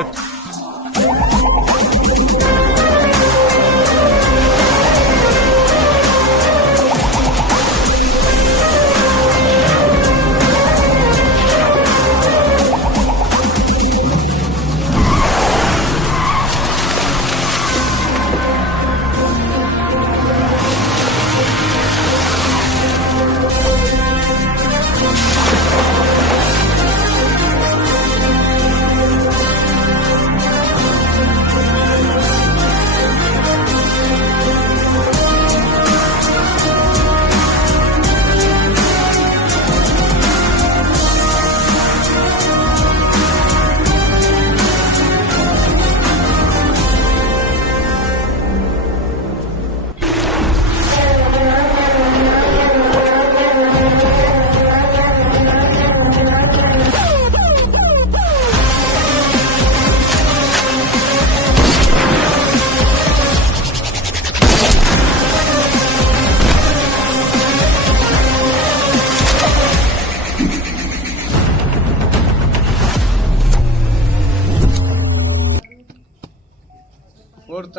4th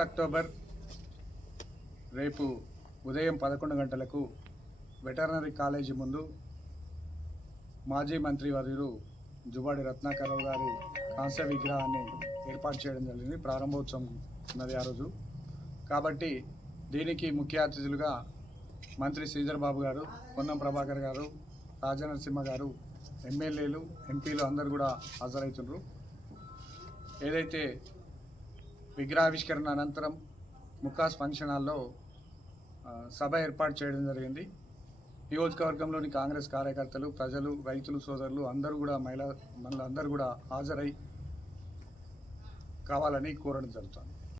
October రేపు ఉదయం 11 గంటలకు వెటర్నరీ కాలేజీ ముందు మాజీ మంత్రి వర్యులు జువ్వాడి రత్నాకరరావు గారి కాంస్య విగ్రహాన్ని ఏర్పాటు చేయడం జరిగింది. ప్రారంభోత్సవం ఉన్నది ఆ రోజు. కాబట్టి దీనికి ముఖ్య అతిథులుగా మంత్రి శ్రీధర్ బాబు గారు, పొన్నం ప్రభాకర్ గారు, రాజనరసింహ గారు, ఎమ్మెల్యేలు, ఎంపీలు అందరూ కూడా హాజరవుతున్నారు. ఏదైతే విగ్రహావిష్కరణ అనంతరం ముఖాస్ ఫంక్షన్ హాల్లో సభ ఏర్పాటు చేయడం జరిగింది. నియోజకవర్గంలోని కాంగ్రెస్ కార్యకర్తలు, ప్రజలు, రైతులు, సోదరులు అందరూ కూడా మహిళలందరూ కూడా హాజరై కావాలని కోరడం జరుగుతుంది.